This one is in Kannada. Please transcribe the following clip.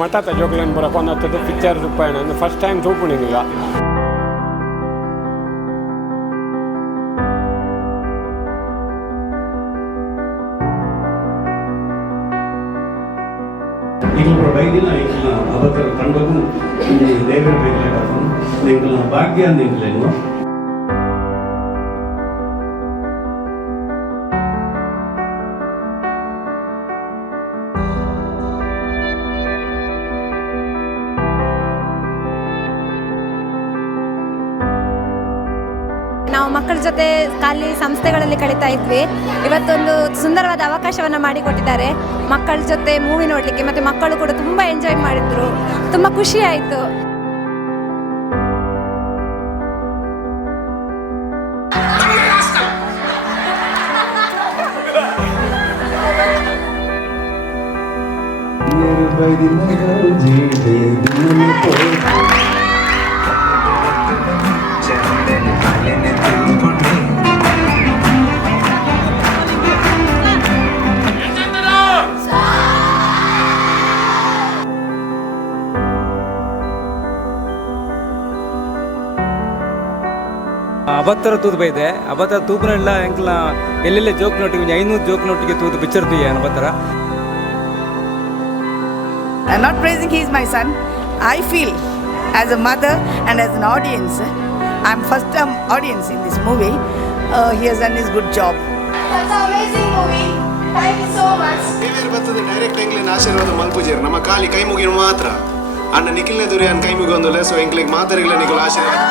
ಮಠತ ಜೋಕುಲೆನ್ ಬರ ಕೊನತ್ತದ ಪಿಕ್ಚರ್ ರೂಪಾಯಿ ಫಸ್ಟ್ ಟೈಮ್ ತೂಪುಣಿಲ್ಲ ಈಗಲ ಬೈದಿನ ಈಗಲ ಅವತರ ಕಂಡಗೂ ದೇವರ ಬೈದಿಲಾಟು ಈಗಲ ಭಾಗ್ಯ ಅಂದಿಲ್ಲೇನು ನಾವು ಮಕ್ಕಳ ಜೊತೆ ಖಾಲಿ ಸಂಸ್ಥೆಗಳಲ್ಲಿ ಕಳೀತಾ ಇದ್ವಿ. ಇವತ್ತೊಂದು ಸುಂದರವಾದ ಅವಕಾಶವನ್ನು ಮಾಡಿಕೊಟ್ಟಿದ್ದಾರೆ ಮಕ್ಕಳ ಜೊತೆ ಮೂವಿ ನೋಡಲಿಕ್ಕೆ. ಮತ್ತು ಮಕ್ಕಳು ಕೂಡ ತುಂಬ ಎಂಜಾಯ್ ಮಾಡಿದ್ರು, ತುಂಬ ಖುಷಿ ಆಯಿತು. ಅಬತ್ತರ ತೂದು ಬೈದೆ ಅಬತ್ತರ ತೂಪನೆಲ್ಲ ಎಂಕ್ಲ ಎಲ್ಲೆಲ್ಲ ಜೋಕ್ ನೋಟಿಗೆ 500 ಜೋಕ್ ನೋಟಿಗೆ ತೂದು picture ತೀಯ ಅಬತ್ತರ. I'm not praising he is my son. I feel as a mother and as an audience, I'm first time audience in this movie. He has done his good job. That's an amazing movie. Thank you so much. ದೇವೇರ್ ಬರ್ತದೆ ಡೈರೆಕ್ಟ್ ಎಂಕ್ಲಿನ ಆಶೀರ್ವಾದ ಮಲ್ಪುಜೇರು ನಮ್ಮ ಕಾಲಿ ಕೈ ಮುಗಿರು ಮಾತ್ರ ಅಣ್ಣ ನಿಖಿಲ್ನೇ ದುರಿಯಾನ್ ಕೈ ಮುಗಿ ಒಂದಲ್ಲ ಸೊ ಎಂಕ್ಲಿಗೆ ಮಾತಾರಿಗಳ ನಿಖಿಲ್ ಆಶೀರ್ವಾದ